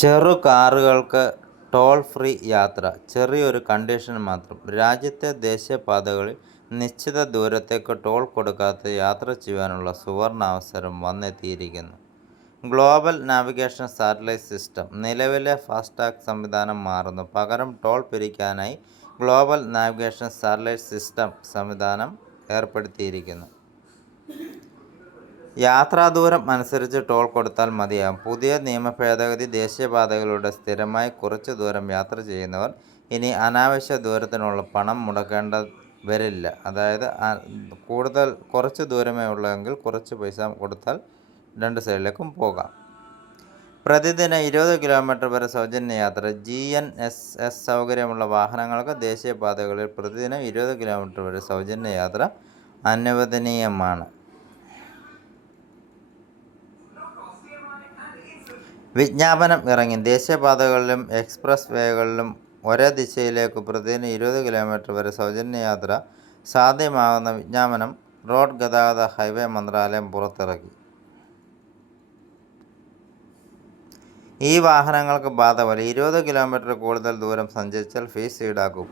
ചെറു കാറുകൾക്ക് toll free യാത്ര ചെറിയൊരു കണ്ടീഷൻ മാത്രം രാജ്യത്തെ ദേശീയപാതകളിൽ നിശ്ചിത ദൂരത്തേക്ക് ടോൾ കൊടുക്കാതെ യാത്ര ചെയ്യാനുള്ള സുവർണാവസരം വന്നെത്തിയിരിക്കുന്നു. ഗ്ലോബൽ നാവിഗേഷൻ സാറ്റലൈറ്റ് സിസ്റ്റം നിലവിലെ ഫാസ്ടാഗ് സംവിധാനം മാറുന്നു. പകരം ടോൾ പിരിക്കാനായി ഗ്ലോബൽ നാവിഗേഷൻ സാറ്റലൈറ്റ് സിസ്റ്റം സംവിധാനം ഏർപ്പെടുത്തിയിരിക്കുന്നു. യാത്രാദൂരം അനുസരിച്ച് ടോൾ കൊടുത്താൽ മതിയാകും. പുതിയ നിയമ ഭേദഗതി ദേശീയപാതകളിലൂടെ സ്ഥിരമായി കുറച്ച് ദൂരം യാത്ര ചെയ്യുന്നവർ ഇനി അനാവശ്യ ദൂരത്തിനുള്ള പണം മുടക്കേണ്ട വരില്ല. അതായത് കൂടുതൽ കുറച്ച് ദൂരമേ ഉള്ളെങ്കിൽ കുറച്ച് പൈസ കൊടുത്താൽ രണ്ട് സൈഡിലേക്കും പോകാം. പ്രതിദിന ഇരുപത് കിലോമീറ്റർ വരെ സൗജന്യ യാത്ര ജി. എൻ. എസ്. എസ് സൗകര്യമുള്ള വാഹനങ്ങൾക്ക് ദേശീയപാതകളിൽ പ്രതിദിനം ഇരുപത് കിലോമീറ്റർ വരെ സൗജന്യ യാത്ര അനുവദനീയമാണ്. വിജ്ഞാപനം ഇറങ്ങി. ദേശീയപാതകളിലും എക്സ്പ്രസ് വേകളിലും ഒരേ ദിശയിലേക്ക് പ്രതിദിനം ഇരുപത് കിലോമീറ്റർ വരെ സൗജന്യ യാത്ര സാധ്യമാകുന്ന വിജ്ഞാപനം റോഡ് ഗതാഗത ഹൈവേ മന്ത്രാലയം പുറത്തിറക്കി. ഈ വാഹനങ്ങൾക്ക് ബാധകമല്ല. ഇരുപത് കിലോമീറ്റർ കൂടുതൽ ദൂരം സഞ്ചരിച്ചാൽ ഫീസ് ഈടാക്കും.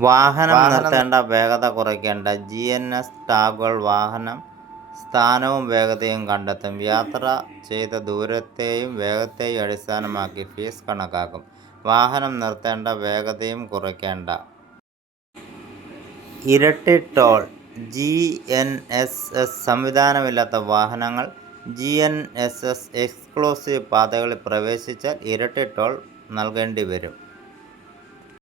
വാഹനം നിർത്തേണ്ട വേഗത കുറയ്ക്കേണ്ട ജി. എൻ. എസ് ടാഗുകൾ വാഹനം സ്ഥാനവും വേഗതയും കണ്ടെത്തും. യാത്ര ചെയ്ത ദൂരത്തെയും വേഗത്തെയും അടിസ്ഥാനമാക്കി ഫീസ് കണക്കാക്കും. വാഹനം നിർത്തേണ്ട വേഗതയും കുറയ്ക്കേണ്ട. ഇരട്ടി toll G. N. S. S സംവിധാനമില്ലാത്ത വാഹനങ്ങൾ G. N. S. S exclusive പാതകളിൽ പ്രവേശിച്ചാൽ ഇരട്ടി ടോൾ നൽകേണ്ടി വരും.